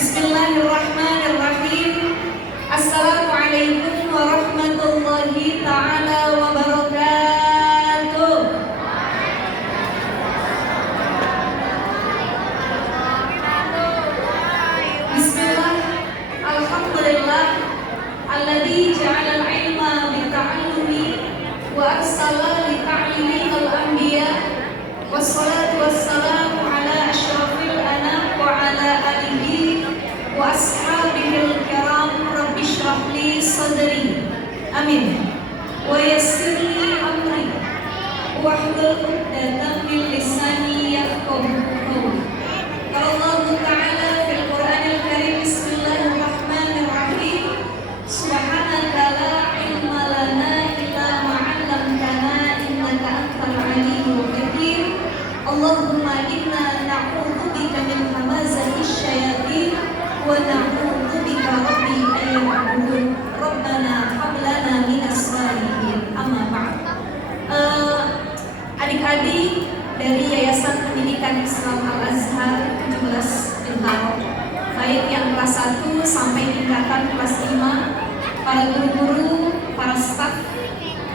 Bismillahirrahmanirrahim. Assalamualaikum warahmatullahi ta'ala wabarakatuh. Bismillah. Alhamdulillah alladzi ja'ala al-ilma bita'allumi wa arsala li ta'limi al-anbiya wassalatu wassalamu ala asyrafil anam wa ala alihi wa ashabihil kiram. Rabbi shrah li sadri, amin, wa yassir li amri wahlul 'uqdatam min lisani yafqahu qawli. Qala Allah Ta'ala fil Qur'anil Karim, Bismillahirrahmanirrahim. Subhanaka la ilma lana illa ma 'allamtana innaka antal alimul hakim. Allahumma inna na'udzubika min hamazati syayatin wa na'udzubika rabbi ayyuhun. Rabbana hab lana minas salihin. Amma ba'd. Adik-adik dari Yayasan Pendidikan Islam Al-Azhar 17 Bintaro, baik yang kelas 1 sampai tingkatan kelas 5, para guru-guru, para staf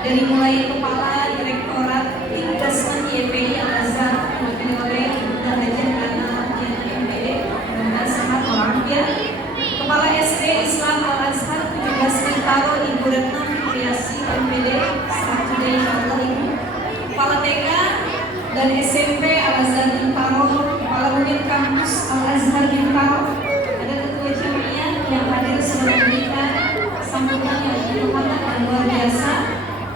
dari mulai kepala direktorat Linkasman YPI Al-Azhar, mewakili oleh Bunda Hajar Kana MPD, dan sehat walafiat, kepala SD Islam Al-Azhar 17 Bintaro Ibu Retno Fitriasi MPD, sehat juga insyaallah Ibu, kepala TK dan SMP Al-Azhar Bintaro, kepala unit kampus Al-Azhar Bintaro, ada ketua jamiah yang hadir sudah memberikan sambutan yang bermanfaat dan luar biasa.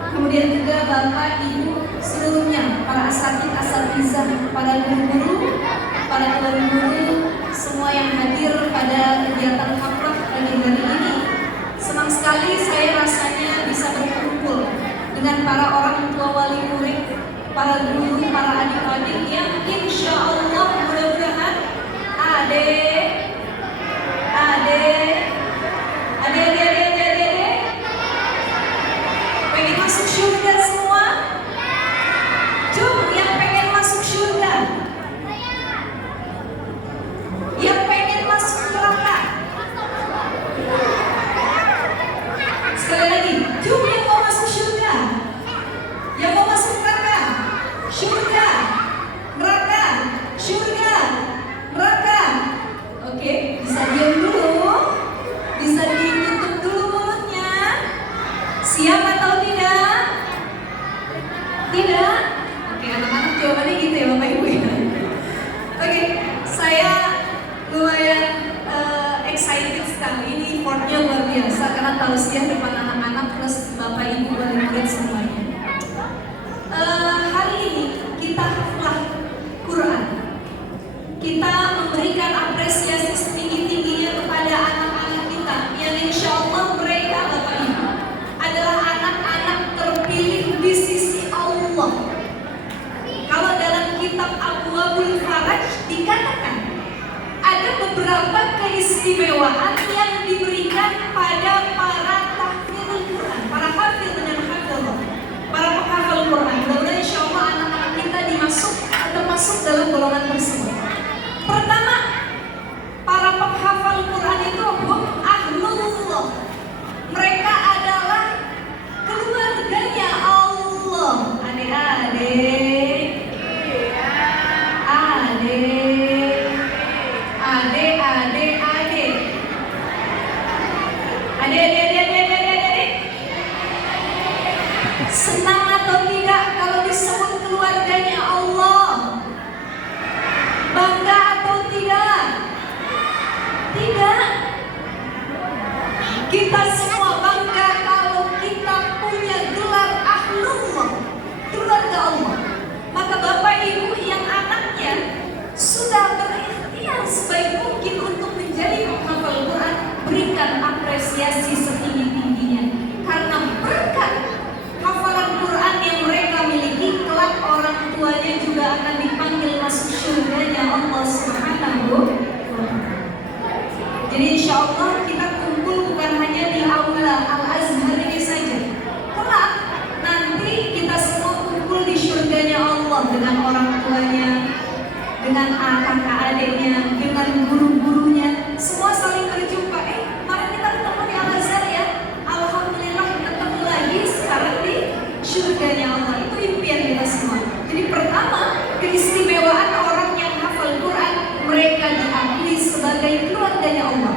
Kemudian juga Bapak Ibu seluruhnya, para asatidz-asatizah, para guru-guru, para tuan guru, semua yang hadir pada kegiatan haflah pagi hari ini. Senang sekali saya rasanya bisa berkumpul dengan para orang tua wali murid, para guru, para adik-adik yang insya Allah mudah-mudahan adik pengen masuk surga semua. Coba yang pengen masuk surga, yang pengen masuk neraka. Sekali lagi, coba yang mau masuk surga, yang mau masuk neraka. Surga, neraka, surga, neraka. Oke, bisa diam dulu, bisa ditutup dulu mulutnya. Siap atau tidak? Tidak? Oke, anak-anak jawabannya gitu ya Bapak Ibu ya. Oke, saya lumayan excited sekali. Ini effortnya luar biasa karena tausiah depan anak-anak plus Bapak Ibu wali murid semuanya. Hari ini kita haflah Quran. Kita memberikan apresiasi setinggi-tingginya kepada anak-anak kita yang insya Allah mereka Bapak Ibu adalah anak-anak terpilih di sisi Allah. Kalau dalam kitab Abwaabul Faraj dikatakan ada beberapa keistimewaan yang diberikan pada para tahfidz Quran, para hafidz dan hafidhah, para penghafal Quran. Mudah-mudahan insya Allah anak-anak kita termasuk dalam golongan tersebut. Pertama, para penghafal Quran itu ahlullah. Mereka adalah keluarganya Allah. Adik-adik, adik. Senang atau tidak kalau disebut keluarganya Allah? Bangga atau tidak? Tidak. Kita semua bangga kalau kita punya gelar ahlullah, keluarga Allah. Maka Bapak Ibu yang anaknya sudah berikhtiar sebaik mungkin untuk menjadi penghafal Quran, berikan apresiasi setinggi-tingginya. Karena berkat hafalan Quran yang mereka miliki, kelak orang tuanya juga akan dipanggil masuk surganya Allah Subhanahu wa ta'ala. Jadi insya Allah kita kumpul bukan hanya di aula Al-Azhar ini saja. Kelak nanti kita semua kumpul di surganya Allah dengan orang tuanya, dengan kakak adiknya, dengan guru-gurunya, semua saling berjumpa. Mari kita ketemu di Al-Azhar ya. Alhamdulillah ketemu lagi sekarang di surganya Allah. Itu impian kita semua. Jadi pertama, keistimewaan orang yang hafal Quran, mereka diakui sebagai keluarganya Allah.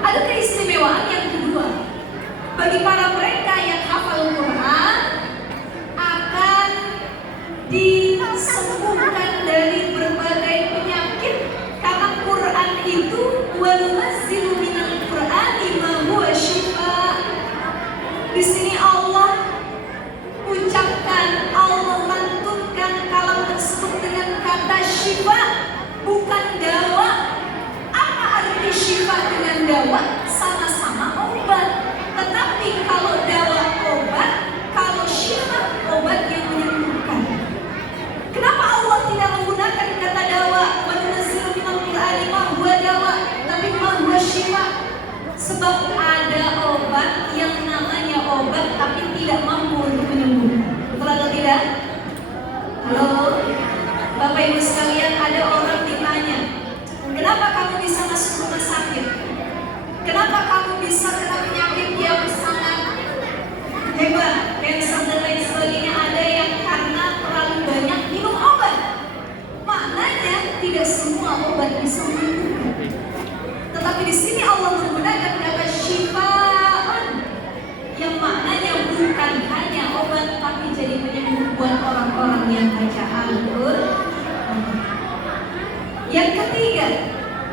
Ada keistimewaan yang kedua, bagi para mereka yang hafal Quran akan disembuhkan dari berbagai penyakit, karena Quran itu wa nunazzilu minal Qur'ani ma huwa syifaa. Di sini Allah ucapkan, Allah lantunkan kalam tersebut dengan kata syifa, bukan dawa. Apa arti syifa dengan dawa? Sama-sama obat. Tetapi kalau dawa obat, kalau syifa obat yang menyembuhkan. Kenapa Allah tidak menggunakan kata dawa? Wa nunazzilu minal Qur'ani ma huwa dawa, tapi ma huwa syifa. Sebab ada obat yang namanya obat tapi tidak mampu untuk menyembuhkan. Betul atau tidak? Halo? Bapak Ibu sekalian, ada orang ditanya, kenapa kamu bisa masuk rumah sakit? Kenapa kamu bisa kena penyakit yang sangat hebat, cancer dan lain sebagainya? Ada yang karena terlalu banyak minum obat. Maknanya tidak semua obat bisa menyembuhkan. Tetapi di sini Allah menggunakan kata syifaan, yang maknanya bukan hanya obat, tapi jadi penyembuh buat orang-orang yang baca Al-Quran. Yang ketiga,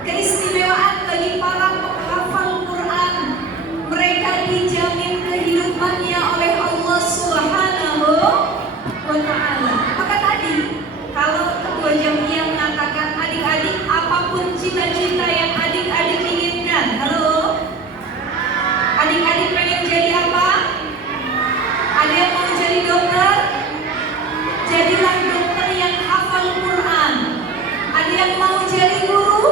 keistimewaan bagi para penghafal Quran, mereka dijamin kehidupannya oleh Allah Subhanahu wa Ta'ala. Maka tadi, kalau ketua jamiah mengatakan adik-adik, apapun cita-cita yang adik-adik inginkan, halo? Adik-adik pengen jadi apa? Ada yang mau jadi dokter? Jadilah dokter yang hafal Quran. Ada yang mau jadi guru?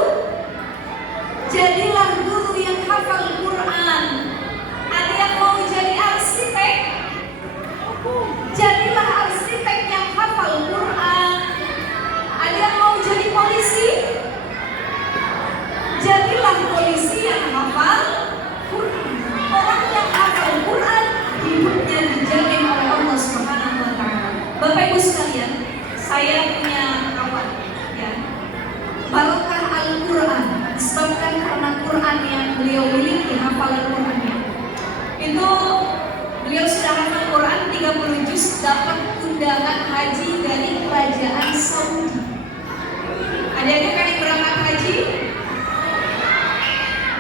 Jadilah guru yang hafal Quran. Ada yang mau jadi arsitek? Jadilah arsitek yang hafal Quran. Ada yang mau jadi polisi? Jadilah polisi yang hafal Quran. Orang yang hafal Quran hidupnya dijamin oleh Allah Subhanahu wa Ta'ala. Bapak Ibu sekalian, saya punya kawan ya, barokah Al-Quran disebabkan karena Quran yang beliau miliki, hafalan Qurannya. Itu beliau sudah hafal Quran 30 juz, dapat undangan haji dari kerajaan Saudi. Adik-adik pengen berangkat haji?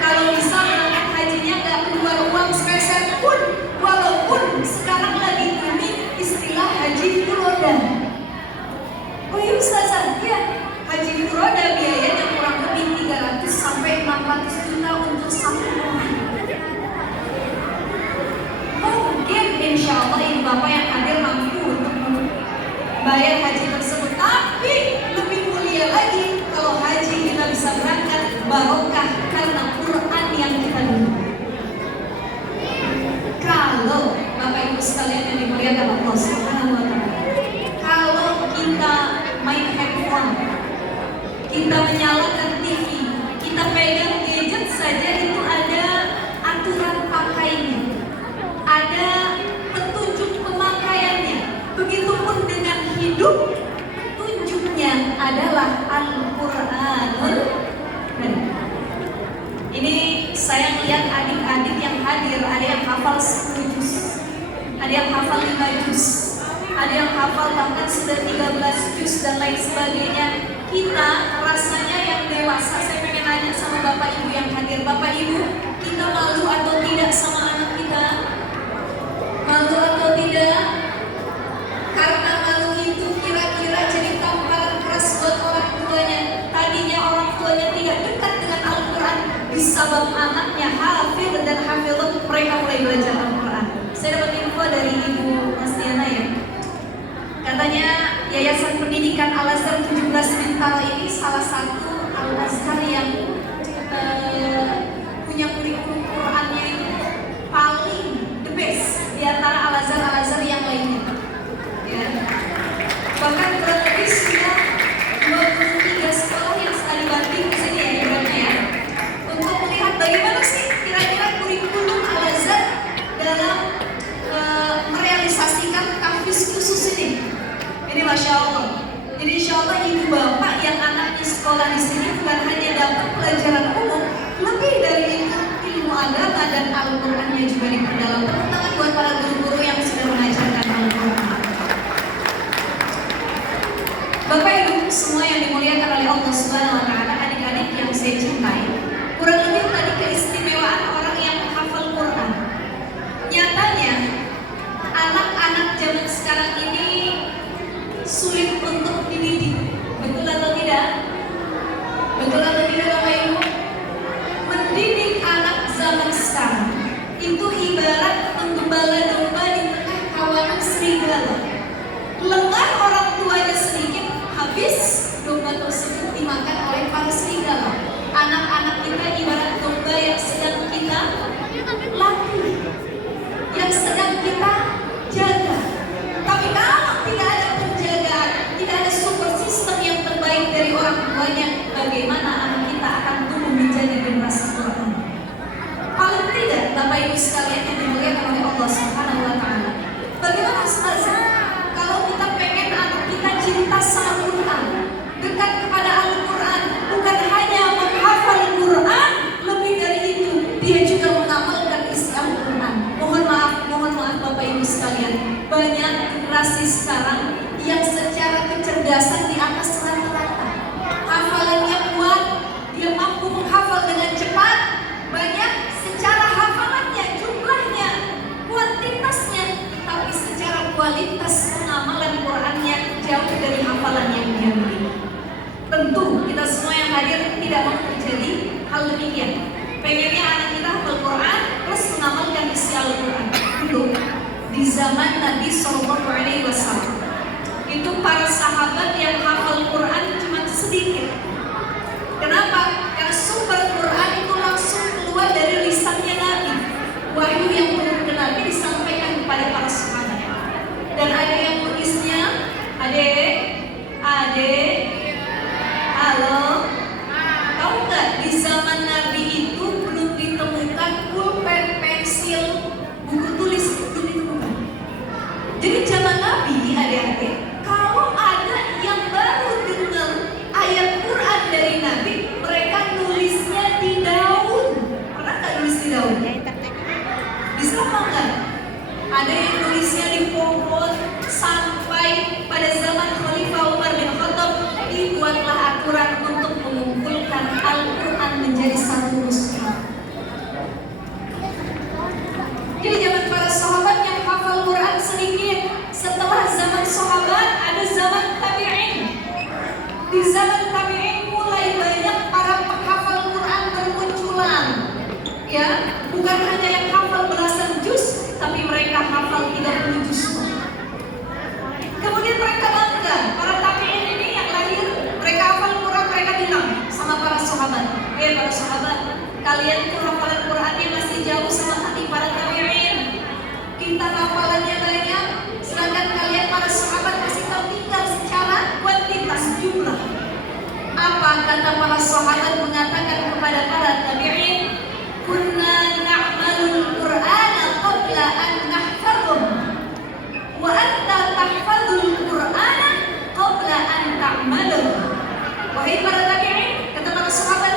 Kalau bisa berangkat hajinya nggak keluar uang sepeser pun, walaupun sekarang lagi booming istilah haji furoda. Oh iya Ustazah, ya haji furoda biayanya kurang lebih 300 sampai 600 juta untuk satu orang. Mungkin insya Allah ibu bapak yang hadir mampu untuk membayar haji tersebut. Tapi lebih mulia lagi kalau haji kita bisa berangkat barokah karena Quran yang kita dulu. Kalau Bapak Ibu sekalian yang dimuliakan Allah Subhanahu wa Ta'ala, kalau kita main handphone, kita menyalakan TV, kita pegang gadget saja, itu ada aturan pakainya, ada petunjuk pemakaiannya. Begitupun dengan hidup, petunjuknya adalah Al-Quranul Karim. Ini saya melihat adik-adik yang hadir, ada yang hafal 10 juz, ada yang hafal 5 juz, ada yang hafal bahkan sudah 13 juz dan lain sebagainya. Kita rasanya yang dewasa, saya pengen nanya sama Bapak Ibu yang hadir. Bapak Ibu, kita malu atau tidak sama anak kita? Malu atau tidak? Karena malu itu kira-kira jadi tamparan keras buat orang tuanya. Tadinya orang tuanya tidak dekat dengan Al-Quran, disebab anaknya hafid dan hafidhah, mereka mulai belajar Al-Quran. Saya dapat info dari Ibu Mas Diana ya, katanya Yayasan Pendidikan Al-Azhar 17 Bintaro ini salah satu Al-Azhar yang punya kurikulum Qurannya itu paling the best di antara Al-Azhar yang lainnya ya. Bahkan kurang lebih sudah 23 sekolah yang sekali banding sekolah di sini bukan hanya dapat pelajaran umum, lebih dari itu ilmu agama dan Al-Qur'annya juga diperdalam. Tepuk tangan buat para guru-guru yang sudah mengajarkan Al-Qur'an. Bapak Ibu semua yang dimuliakan oleh Allah Subhanahu wa taala, adik-adik yang saya cintai, kurang lebih tadi keistimewaan orang yang menghafal Quran. Nyatanya anak-anak zaman sekarang ini sulit untuk dididik. Betul atau tidak? Betul atau tidak Bapak Ibu? Mendidik anak zaman sekarang itu ibarat menggembala domba di tengah kawanan serigala. Lengan orang tuanya sedikit, habis domba tersebut dimakan oleh para serigala. Anak-anak kita ibarat domba yang sedang kita latih, yang sedang kita jaga. Tapi kalau tidak ada penjagaan, tidak ada support system yang terbaik dari orang tuanya, bagaimana anak kita akan tumbuh menjadi generasi Quran? Paling tidak, Bapak Ibu sekalian yang dimuliakan oleh Allah Subhanahu wa taala, bagaimana Ustazah kalau kita pengen anak kita cinta sama Quran, dekat kepada Al-Quran, bukan hanya menghafal Quran, lebih dari itu dia juga mengamalkan isi Al-Quran. Mohon maaf Bapak Ibu sekalian, banyak generasi sekarang yang secara kecerdasan di atas rata-rata, hafalannya kuat, dia mampu menghafal dengan cepat, banyak secara hafalannya, jumlahnya, kuantitasnya, tapi secara kualitas pengamalan Qurannya jauh dari hafalan yang dia miliki. Tentu kita semua yang hadir tidak mau terjadi hal demikian. Pengennya anak kita hafal Quran plus mengamalkan isi Al-Quran. Dulu di zaman Nabi SAW itu para sahabat yang hafal Quran cuma sedikit. Kenapa? Karena sumber Quran itu langsung keluar dari lisannya Nabi. Wahyu yang turun ke Nabi disampaikan kepada para sahabat. Dan ada yang tulisnya, adek, halo, tahu nggak di zaman Nabi itu belum ditemukan pulpen, pensil, buku tulis, belum ditemukan. Jadi zaman Nabi, adik-adik, kalau ada yang baru dengar ayat Quran dari Nabi, mereka nulisnya di daun. Pernah nggak nulis di daun? Bisa apa nggak? Ada yang nulisnya di pohon, sampai pada zaman Khalifah Umar bin Khattab dibuatlah aturan untuk mengumpulkan Al-Quran menjadi satu mushaf. Jadi zaman para sahabat yang hafal Quran sedikit. Setelah zaman sahabat ada zaman tabi'in. Di zaman tabi'in mulai banyak para penghafal Quran bermunculan. Ya, bukan hanya yang hafal belasan juz, tapi mereka hafal 30 juz. Kemudian mereka bangga, para tabi'in ini yang lahir, mereka hafal Quran, mereka bilang sama para sahabat, para sahabat, kalian itu hafalan Qurannya masih jauh sama hati para tabi'in. Kita hafalannya banyak, sedangkan kalian para sahabat masih tertinggal secara kuantitas jumlah. Apa kata para sahabat mengatakan kepada para tabi'in? Kunna na'malul Qur'ana qabla an nahfadhum wa anta tahfadhul Qur'ana qabla an ta'maluh. Wahai para tabi'in, kata para sahabat,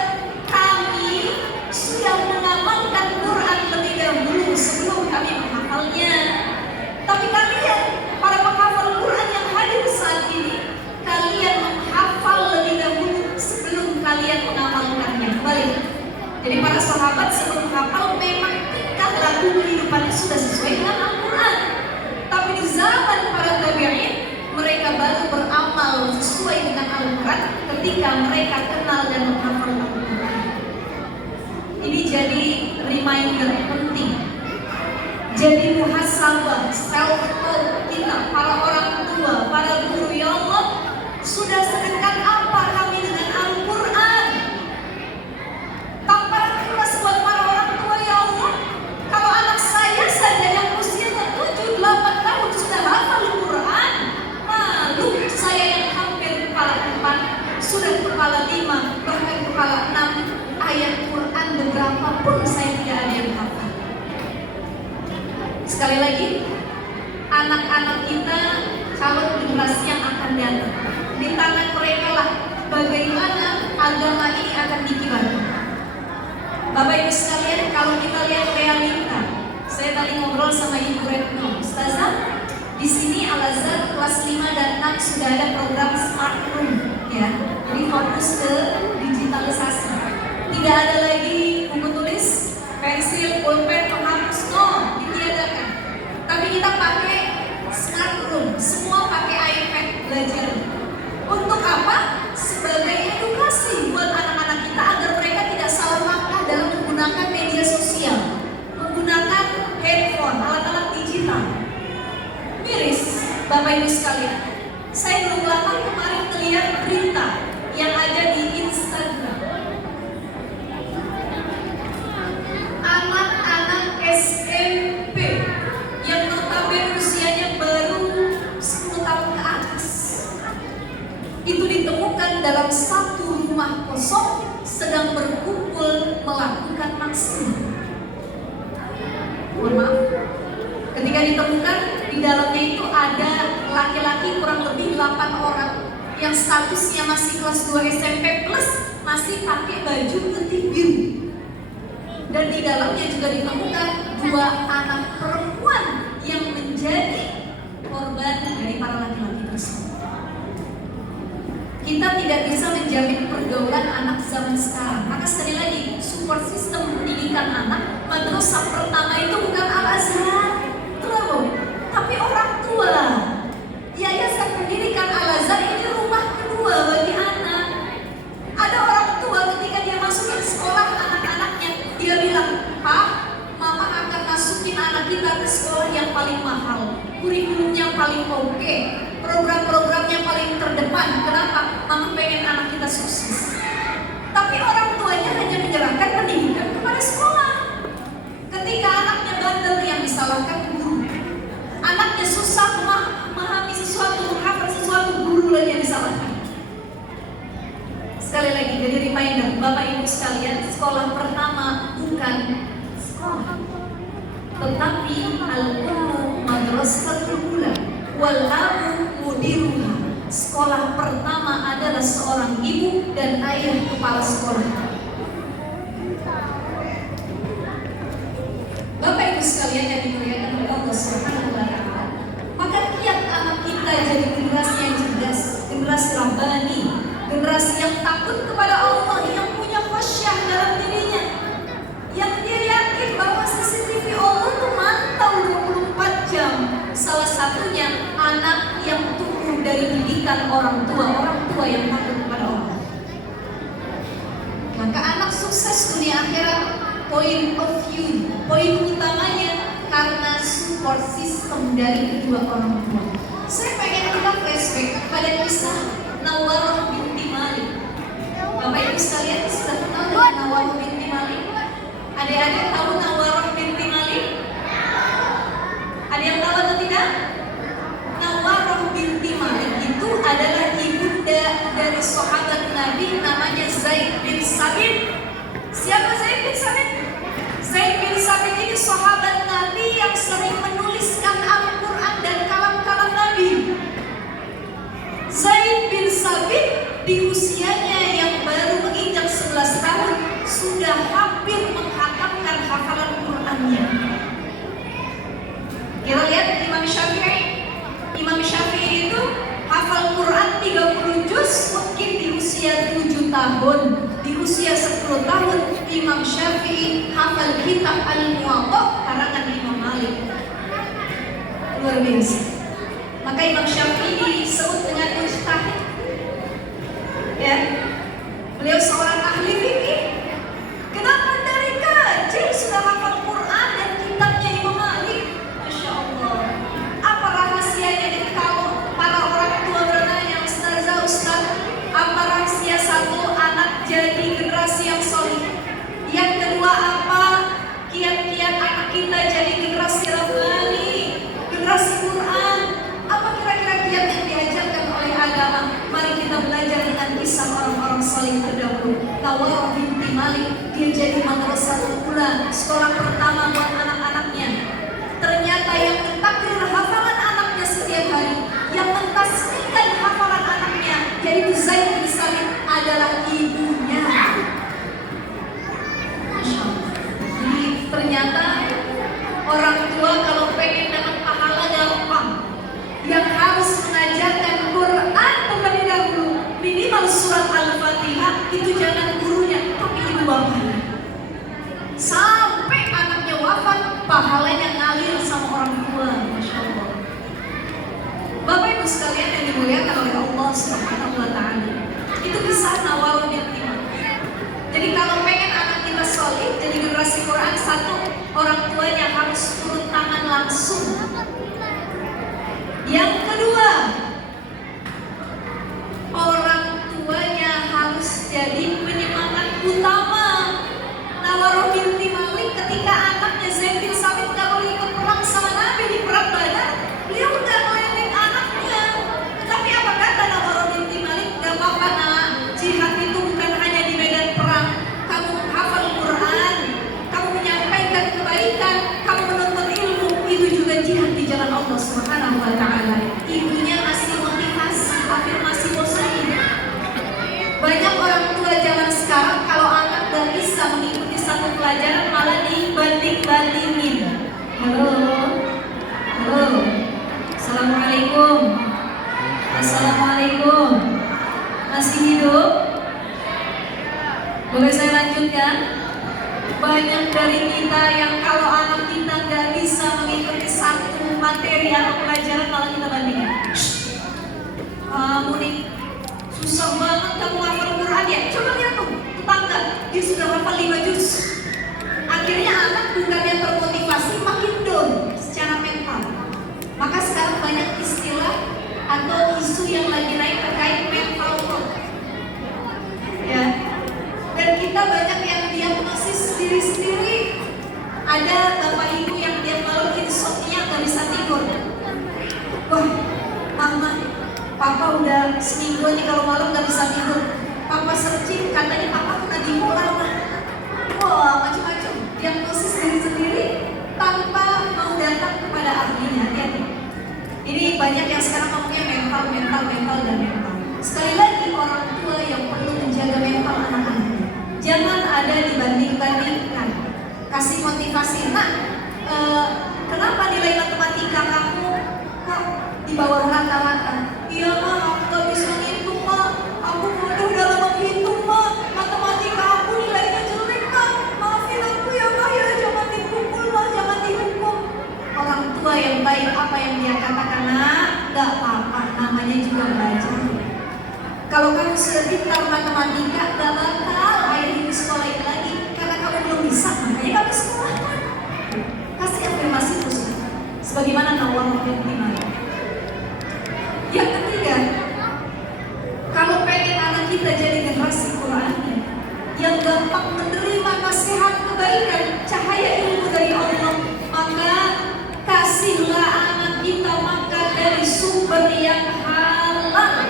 kami sudah mengamalkan Quran lebih dahulu sebelum kami menghafalnya. Tapi kalian, para penghafal Quran yang hadir saat ini, kalian menghafal lebih dahulu sebelum kalian mengamalkannya. Balik. Jadi para sahabat sebelum hafal memang tingkah laku kehidupannya sudah sesuai dengan Al-Quran. Tapi di zaman para tabi'in, mereka baru beramal sesuai dengan Al-Quran ketika mereka kenal dan menghafal Al-Quran. Ini jadi reminder penting. Jadi muhasabah, self-talk kita, para orang tua, para guru, ya Allah, sudah sedekat apa kami dengan Al-Quran? Tamparan keras buat para orang tua, ya Allah. Kalau anak saya saja yang usianya 7-8 tahun sudah hafal Al-Quran, malu saya yang hampir kepala 4, sudah kepala 5, bahkan kepala 6, ayat Quran beberapa pun saya tidak ada yang hafal. Sekali lagi, anak-anak kita calon generasi yang akan datang. Di tangan mereka lah bagaimana Bapak Ibu sekalian, kalau kita lihat realita, saya tadi ngobrol sama Ibu Retno, Ustazah, di sini Al-Azhar kelas 5 dan 6 sudah ada program Smart Room, ya. Jadi fokus ke digitalisasi. Tidak ada lagi buku tulis, pensil, pulpen, penghapus, no, ditiadakan. Tapi kita pakai Smart Room, semua pakai iPad belajar. Untuk apa? Sebagai edukasi buat anak-anak kita agar mereka tidak salah langkah dalam menggunakan media sosial, menggunakan handphone, alat-alat digital. Miris, Bapak Ibu sekalian, saya belum lama kemarin melihat berita yang ada di Instagram. Anak-anak SMP yang notabene usianya baru 10 tahun ke atas itu ditemukan dalam satu rumah kosong sedang berkumpul melakukan maksiat. Mohon maaf, ketika ditemukan di dalamnya itu ada laki-laki kurang lebih 8 orang yang statusnya masih kelas 2 SMP plus masih pakai baju putih biru. Dan di dalamnya juga ditemukan 2 anak perempuan yang menjadi korban dari para laki-laki tersebut. Kita tidak bisa menjamin pergaulan anak zaman sekarang. Maka sekali lagi, support sistem pendidikan anak, madrasah pertama itu bukan Al-Azhar, tapi orang tua. Yayasan pendidikan Al-Azhar ini rumah kedua bagi anak. Ada orang tua ketika dia masukin sekolah anak-anaknya, dia bilang, "Pak, mama akan masukin anak kita ke sekolah yang paling mahal, kurikulumnya paling oke, program-programnya paling terdepan. Kenapa? Mama pengen anak kita sukses." Tapi orang tuanya hanya menyerahkan pendidikan kepada sekolah. Ketika anaknya bandel, yang disalahkan guru. Anaknya susah memahami sesuatu, menghafal sesuatu, guru lagi yang disalahkan. Sekali lagi, jadi reminder, Bapak Ibu sekalian, sekolah pertama bukan sekolah, tetapi al-ummu madrasatul ula wal abu mudiruha. Sekolah pertama adalah seorang ibu dan ayah kepala sekolah. Bapak Ibu sekalian yang dimuliakan oleh Allah Subhanahu wa Ta'ala, maka kiat anak kita jadi generasi yang cerdas, generasi rabbani, generasi yang takut kepada Allah, yang punya khasyah dalam dirinya, yang dia yakin bahwa CCTV Allah itu mantau 24 jam. Salah satunya anak yang tumbuh dari didikan orang tua yang takut kepada Allah. Maka anak sukses dunia akhirat, point of view, poin utamanya karena support system dari kedua orang tua. Saya pengen kita flashback pada kisah Nawarah binti Malik. Bapak Ibu sekalian sudah kenal dengan Nawarah binti Malik? Adik-adik tahu Nawarah binti Malik? Ada yang tahu atau tidak? Nawarah binti Malik itu adalah ibunda dari sahabat Nabi namanya Zaid bin Sabit. Siapa Zaid bin Sabit? Zaid bin Sabit ini sahabat Nabi yang sering menuliskan Al-Quran dan kalam-kalam Nabi. Zaid bin Sabit di usianya yang baru menginjak 11 tahun sudah hampir menghatamkan hafalan Qurannya. Kita lihat Imam Syafi'i. Imam Syafi'i itu hafal Quran 30 juz mungkin di usia 7 tahun. Di usia 10 tahun Imam Syafi'i hafal kitab Al-Muwatta karangan Imam Malik. Luar biasa. Maka Imam Syafi'i disebut dengan mujtahid. Ya. Beliau seorang ahli fikih. Kenapa dari kecil sudah hafal Quran dan kitabnya Imam Malik? Masya Allah. Apa rahasianya nih kalau para orang tua bertanya, Ustazah, Ustaz, apa rahasia satu anak jadi generasi yang solih? Yang kedua apa kiat-kiat anak kita jadi generasi rabbani, generasi Quran? Apa kira-kira kiat yang diajarkan oleh agama? Mari kita belajar dengan kisah orang-orang solih terdahulu. Nawarah binti Malik, dia jadi madrasatul ula, sekolah pertama buat anak-anaknya. Ternyata yang mentakdir hafalan anaknya setiap hari, yang mentasbihkan hafalan anaknya, yaitu Zaid bin Sabit adalah ibunya. Masya Allah. hafal surat Al-Fatihah itu jangan gurunya, tapi ibu bapaknya. Sampai anaknya wafat, pahalanya ngalir sama orang tua. Masya Allah. Bapak ibu sekalian yang dimuliakan oleh Allah Subhanahu wa Ta'ala, itu kisah Nawawi bin Timah. Jadi kalau pengen anak kita solid jadi generasi Quran, satu, orang tuanya harus turun tangan langsung. Yang kedua, orang tuanya harus jadi penyemangat utama. Nawawi binti Malik ketika anaknya Zaid bin Sabit gak boleh ikut perang sama Nabi di perang Badar, beliau udah meledek anaknya. Tapi apa kata Nawawi binti Malik? Gak apa-apa nak, jihad itu bukan hanya di medan perang. Kamu hafal Quran, kamu menyampaikan kebaikan, kamu menuntut ilmu, itu juga jihad di jalan Allah Subhanahu wa Ta'ala. Ibunya ngasih motivasi, afirmasi positif. Banyak orang tua zaman sekarang kalau anak gak bisa mengikuti satu pelajaran malah dibanding-bandingin. Halo, halo, assalamualaikum, assalamualaikum, masih hidup? Boleh saya lanjutkan? Banyak dari kita yang kalau anak kita gak bisa mengikuti satu materi atau pelajaran malah kita bandingin. Kamu nih susah banget kamu hafal Quran ya? Coba lihat tuh, tetangga, dia sudah hafal 5 juz. Akhirnya anak bukannya termotivasi, makin down secara mental. Maka sekarang banyak istilah atau isu yang lagi naik terkait mental health. Ya. Dan kita banyak yang diagnosis diri sendiri. Ada bapak ibu yang tiap malam insomnia gak bisa tidur. Wah, mama, papa udah seminggu nih kalau malam gak bisa tidur. Papa searching, katanya papa kena bipolar. Wah, macam-macam diagnosis diri sendiri tanpa mau datang kepada ahlinya. Hati-hati. Ini banyak yang sekarang ngomongnya mental dan mental. Sekali lagi orang tua yang perlu menjaga mental anak-anaknya. Jangan ada dibanding-bandingkan. Kasih motivasi. Nah, kenapa nilai matematika kamu kok di bawah rata-rata? Iya mah, aku gak bisa ngitung mah. Aku udah lama ngitung mah. Matematika aku nilainya jelek mah. Maafin aku ya mah ya, jangan dipukul mah, jangan dihukum. Orang tua yang baik apa yang dia katakan? Nah, gak apa-apa, namanya juga belajar. Kalau kamu sudah pintar matematika, gak bakal akhirnya di sekolah ini lagi. Karena kamu belum bisa, makanya kamu sekolah. Kasih afirmasi positif. Sebagaimana Nawawi bin Timah. Yang ketiga, kalau pengen anak kita jadi generasi Quran yang gampang menerima nasihat kebaikan, cahaya ilmu dari Allah, maka kasihlah anak kita makan dari sumber yang halal.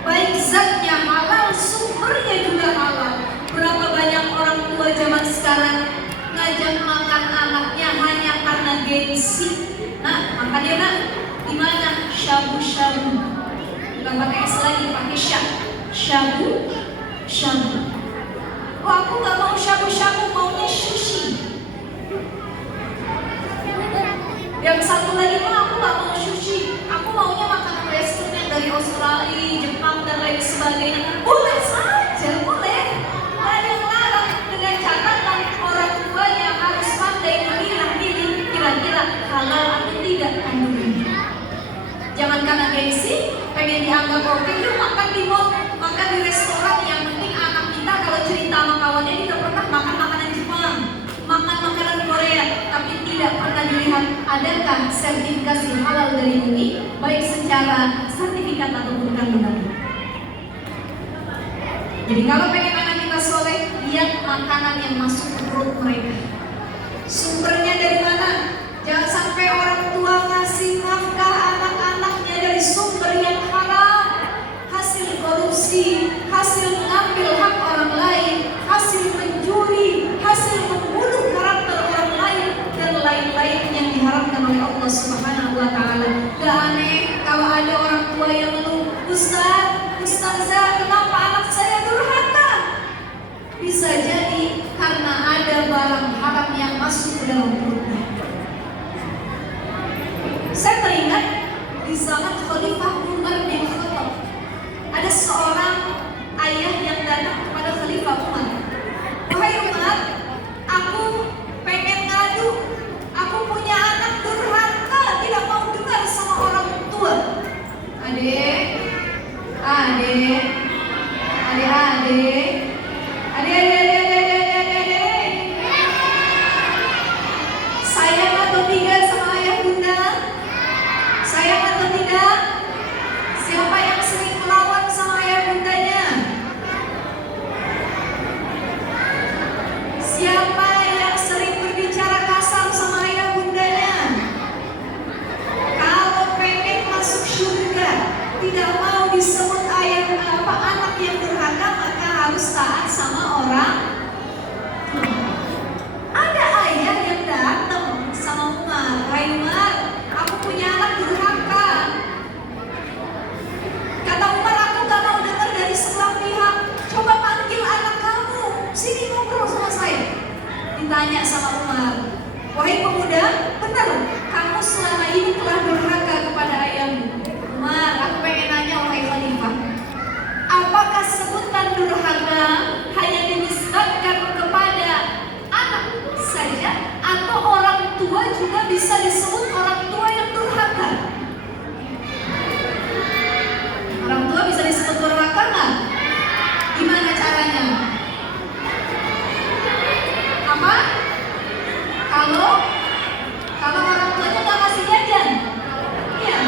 Baik zatnya halal, sumbernya juga halal. Berapa banyak orang tua zaman sekarang ngajak makan anaknya hanya karena gengsi. Nah, makan ya nak, di mana? Syabu-syabu. Bukan pakai es lagi, pakai syabu-syabu. Oh, aku gak mau syabu-syabu, maunya sushi. Yang satu lagi mah aku gak mau sushi, aku maunya makanan western yang dari Australia, Jepang dan lain sebagainya. Boleh saja, boleh. Gak ada yang larang, dengan catatan orang tuanya harus pandai memilah-milih kira-kira halal atau tidak kandungannya. Jangan karena gengsi, pengen dianggap oke, yuk makan di mall, makan di restoran. Yang penting anak kita kalau cerita sama kawannya dia pernah makan makanan Jepang, makan makanan Korea, tapi tidak pernah dilihat adakah sertifikasi halal dari MUI, baik secara sertifikat ataupun kandungan. Jadi kalau pengen anak kita soleh, lihat makanan yang masuk ke perut mereka. Sumbernya dari mana? Jangan sampai orang tua ngasih nafkah anak-anaknya dari sumber yang haram, hasil korupsi, hasil mengambil hak orang lain, hasil mencuri, hasil membunuh karakter orang lain, dan lain-lain yang diharamkan oleh Allah Subhanahu wa Ta'ala. Gak aneh kalau ada orang tua yang mengeluh, Ustazah, kenapa anak saya durhaka? Bisa jadi karena ada barang haram yang masuk ke dalam perutnya. Saya teringat di zaman Khalifah Umar bin Khattab, ada seorang ayah yang datang kepada Khalifah Umar. Wahai Umar, aku pengen ngadu. Aku punya anak durhaka, tidak mau dengar sama orang tua. Adik, adik, adik-adik, adik-adik, sayang atau tidak sama ayah bunda? Sayang atau tidak? Siapa yang sering melawan sama ayah bundanya? Siapa yang sering berbicara kasar sama ayah bundanya? Kalau pengen masuk surga, tidak mau disebut anak yang durhaka, maka harus taat sama orang. Ada ayah yang datang sama Umar, "Hai Umar, aku punya anak durhaka." Kata Umar, "Aku gak mau dengar dari sebelah pihak. Coba panggil anak kamu, sini ngobrol sama saya." Ditanya sama Umar, "Wahai pemuda, benar kamu selama ini telah durhaka kepada ayahmu?" "Umar, aku pengen nanya wahai Khalifah, apakah sebutan durhaka hanya dinisbatkan kepada anak saja, atau orang tua juga bisa disebut orang tua yang durhaka?" Orang tua bisa disebut durhaka nggak? Gimana caranya? Apa? Kalau orang tuanya nggak kasih jajan? Iya,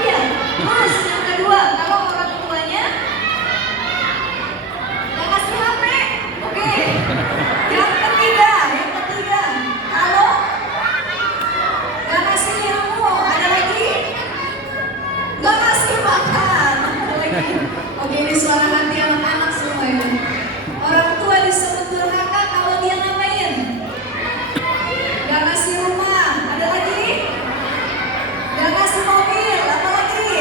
iya. Terus yang kedua, kalau orang tuanya nggak kasih HP? Oke. Yang ketiga, kalau nggak kasih ilmu, ada lagi? Nggak kasih makan, ada lagi? Oke, ini suara hati anak-anak semua ya. Orang tua disebut durhaka kalau dia ngapain? Nggak kasih rumah, ada lagi? Nggak kasih mobil, apa lagi?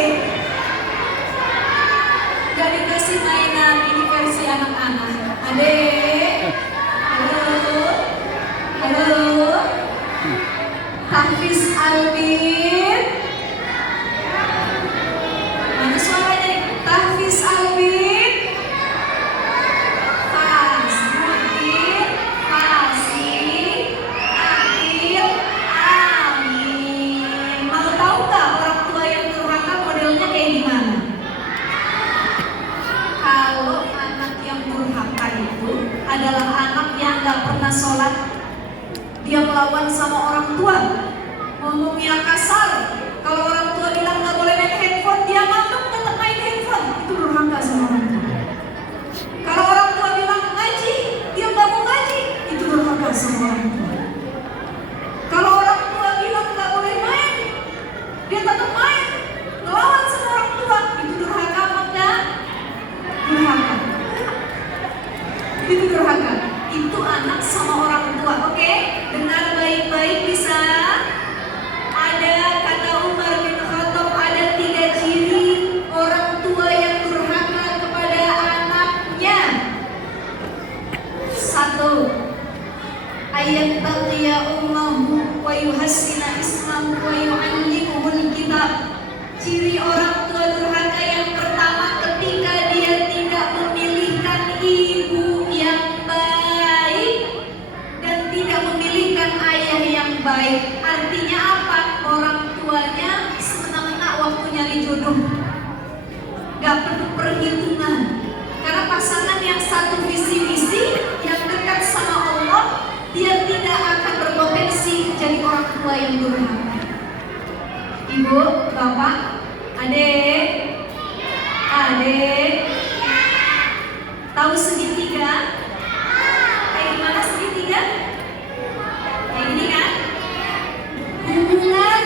Nggak dikasih mainan, ini versi anak-anak. Adek, halo, halo, Hafiz Albin, mana suaranya? Hafiz Albin, Pas, Mungkin, Fasih, Akil, Amin. Mau tahu nggak orang tua yang durhaka modelnya kayak gimana? Kalau anak yang durhaka itu adalah anak yang nggak pernah sholat, dia melawan sama orang tua, ngomongnya kasar. Kalau orang tua bilang nggak boleh main handphone, dia ngambek tetap main handphone. Itu durhaka sama orang tua. Kalau orang tua bilang ngaji, dia nggak mau ngaji. Itu durhaka sama orang tua. Kalau orang tua bilang nggak boleh main, dia tetap main, ngelawan sama orang tua. Itu durhaka apa enggak? Durhaka. Itu durhaka. Itu anak sama orang tua. Oke, dengar baik-baik bisa. Ada kata Umar bin Khattab, ada 3 ciri orang tua yang durhaka kepada anaknya. 1, ayat taqiya ummahu wa yuhassina ismahu wa yu'allimuhul kitab. Ciri orang tua durhaka yang pertama, ketika dia tidak memilihkan ibu yang baik dan tidak memilihkan ayah yang baik. Artinya apa? Orang tuanya semena-mena waktu nyari jodoh, gak perlu perhitungan. Karena pasangan yang satu visi-misi, yang dekat sama Allah, dia tidak akan berpotensi jadi orang tua yang durhaka. Ibu, bapak, adik, tahu segitiga? Kayak gimana segitiga? Kayak gini kan? Hubungan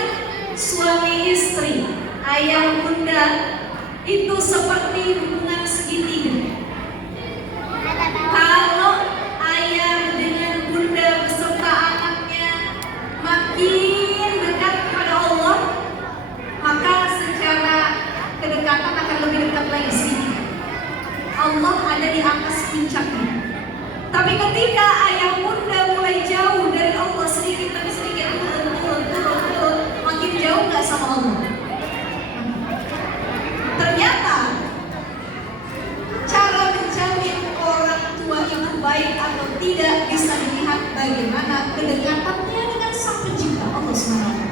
suami istri, ayah bunda, itu seperti hubungan segitiga. Kalau ayah dengan bunda beserta anaknya makin dekat kepada Allah, maka secara kedekatan akan lebih dekat lagi sedikit. Allah ada di atas puncaknya. Tapi ketika ayah bunda mulai jauh dari Allah sedikit demi sedikit, turun, makin jauh nggak sama Allah. Ternyata cara baik atau tidak bisa dilihat bagaimana kedekatannya dengan Sang Pencipta Allah SWT.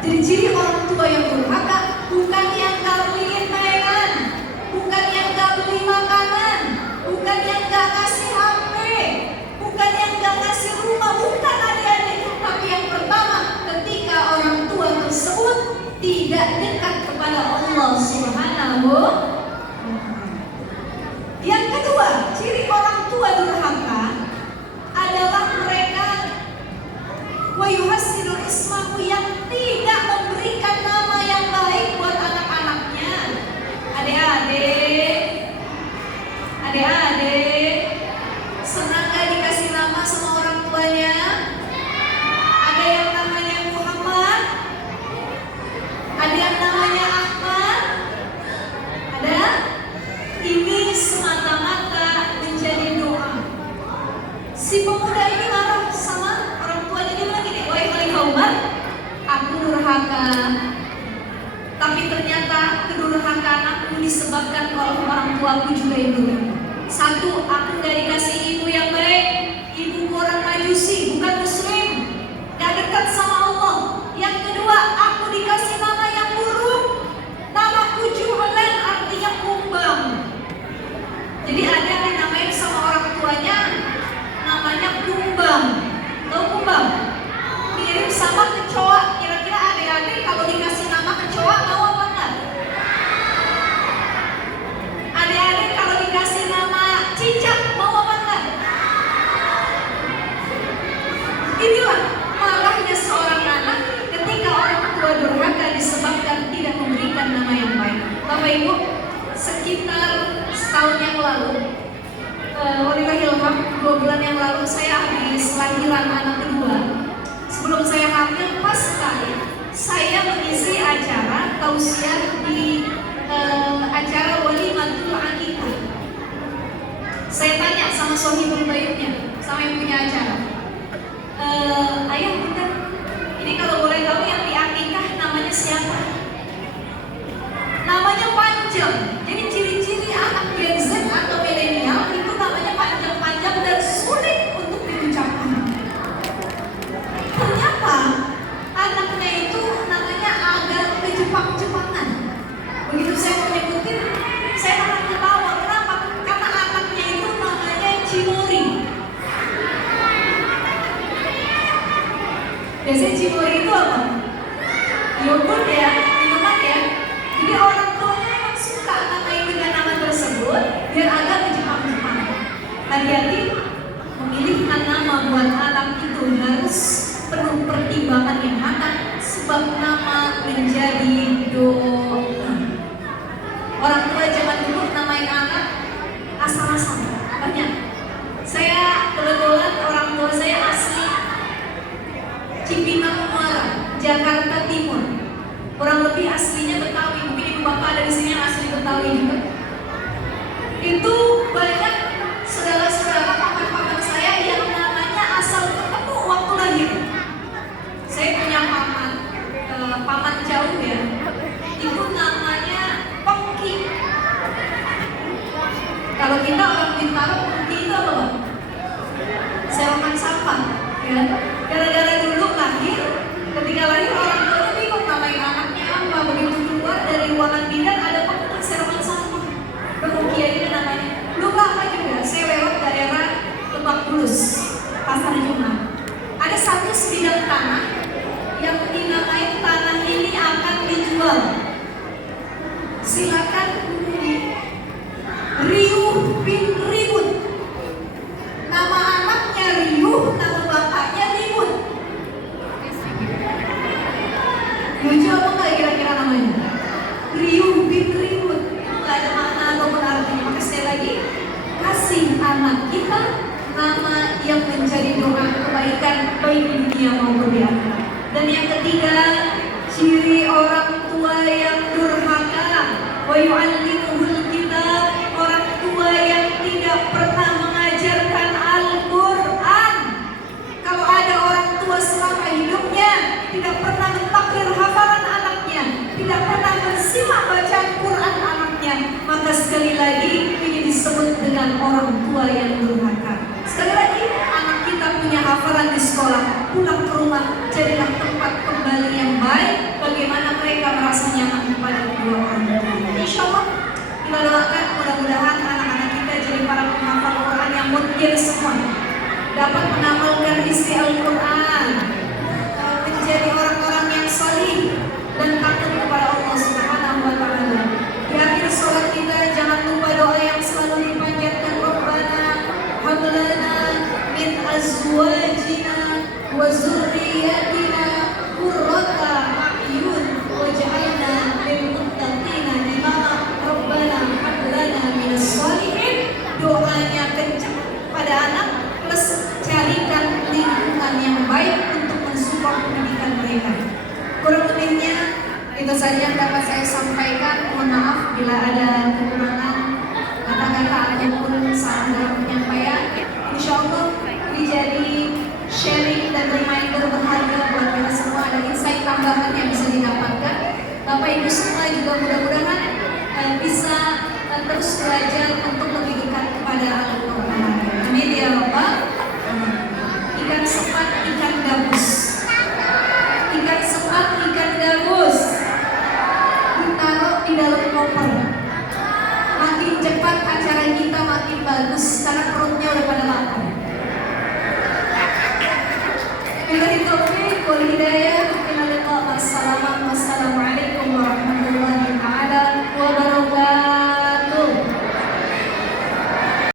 Ciri-ciri orang tua yang durhaka bukan yang gak beliin mainan, bukan yang gak beli makanan, bukan yang gak kasih HP, bukan yang gak kasih rumah, bukan adik-adik. Tapi yang pertama, ketika orang tua tersebut tidak dekat kepada Allah Subhanahu wa Ta'ala. Yang kedua, ciri orang tua durhaka adalah mereka wa yuhassinul ismahu, yang tidak memberikan nama yang baik buat anak-anaknya. Adik-adik, senang gak dikasih nama sama orang tuanya? Ada yang namanya Muhammad, ada yang namanya Ahmad, ada. Ini semata-mata menjadi doa. Si pemuda ini marah sama orang tuanya, dia bilang gini, wahai Khalifah Umar, aku durhaka, tapi ternyata kedurhakaan aku disebabkan oleh orang tuaku juga yang durhaka. Satu, aku gak dikasih ibu yang baik, ibuku orang Majusi, bukan Muslim, gak dekat sama Allah. Yang kedua, aku dikasih nama yang buruk, namaku Juhlan, artinya kumbang. Jadi ada yang dinamain sama orang tuanya namanya kumbang. Tahu kumbang? Mirip sama kecoa. Kira-kira adik-adik kalau dikasih nama kecoa mau apa enggak? Adik-adik kalau dikasih nama cicak mau apa enggak? Inilah marahnya seorang anak ketika orang tua durhaka disebabkan tidak memberikan nama yang baik. Bapak Ibu, sekitar setahun yang lalu, walillahilham, 2 bulan yang lalu saya habis lahiran anak kedua. Sebelum saya hamil, pas sekali saya mengisi acara tausiah di acara walimatul akikah. Saya tanya sama sohibul bayutnya, sama yang punya acara, ayah bunda, ini kalau boleh tahu yang di akikah namanya siapa? Namanya panjang. Jadi ciri-ciri anak Gen Z atau milenial itu namanya panjang-panjang dan sulit untuk diucapkan. Ternyata anaknya itu namanya agak kejepang-jepangan. Begitu saya menyebutin, saya malah ketawa. Kenapa? Karena anaknya itu namanya Cimori. Biasanya Cimori itu apa? Yogurt ya, minuman ya. Jadi orang tuanya memang suka namain dengan nama tersebut biar agak kejepang-jepang. Hati-hati memilihkan nama buat anak itu harus penuh pertimbangan yang matang, sebab nama menjadi doa. Orang tua zaman dulu namain anak asal-asal banyak. Saya kebetulan orang tua saya asli Cipinang Muara, Jakarta Timur. Kurang lebih aslinya Betawi, mungkin ibu bapak ada di sini yang asli Betawi juga. Itu banyak saudara-saudara paman-paman saya yang namanya asal ketemu waktu lahir. Saya punya paman jauh ya, itu namanya Pengki. Kalau kita orang Bintaro, Pengki itu apa Pak? Serokan sampah ya. Gara-gara dulu lahir, ketika lahir orang tuanya bingung namain anaknya apa. Begitu keluar dari ruangan bidan ada Pengki serokan sampah, Pengki aja namanya. Belum lama juga saya lewat daerah Lebak Bulus, Pasar Jumat. Ada satu sebidang tanah yang dinamain tanah ini akan dijual. Silakan hubungi Riuh bin Ribut. Nama anaknya Riuh, nama bapaknya Ribut. Lucu apa nggak kira-kira namanya? Riuh bin Ribut. Nggak ada makna ataupun artinya. Maka sekali lagi, kasih anak kita nama yang menjadi doa kebaikan baik di dunia maupun di akhirat. Dan yang ketiga, ciri orang tua yang durhaka, wa yu'allimuhul kitab, orang tua yang tidak pernah mengajarkan Al-Quran. Kalau ada orang tua selama hidupnya tidak pernah mentakrir hafalan anaknya, tidak pernah mensimak bacaan Quran anaknya, maka maka sekali lagi ini disebut dengan orang tua yang durhaka. Sekali lagi, anak kita punya hafalan di sekolah, pulang ke rumah jadilah tempat kembali yang baik. Bagaimana mereka merasa nyaman kepada kedua orang tua. Insya Allah kita doakan mudah-mudahan anak-anak kita jadi para penghafal Quran yang mutkir semua, dapat mengamalkan isi Al-Quran, menjadi orang-orang yang salih dan takut kepada Allah Subhanahu wa Ta'ala. Di akhir sholat kita jangan lupa doa yang selalu dipanjatkan, Rabbana hablana min azwajina wa zurriyatina qurrata a'yun waj'alna lil muttaqina imama. Rabbana hablana minas sholihin. Doanya kencang pada anak plus carikan lingkungan yang baik untuk mensupport pendidikan mereka. Kurang lebihnya itu saja yang dapat saya sampaikan. Mohon maaf bila ada kekurangan kata-kata ataupun saran dalam penyampaian. Insya Allah ini jadi sharing dan reminder berharga buat kita semua. Ada insight tambahan yang bisa didapatkan. Bapak Ibu semua juga mudah-mudahan bisa terus belajar untuk lebih dekat kepada Al-Quran. Amin ya Rabbal. Ikan sepat, ikan gabus. Ikan sepat, ikan gabus ditaruh di dalam koper. Makin cepat acara kita makin bagus karena perutnya udah pada lapar.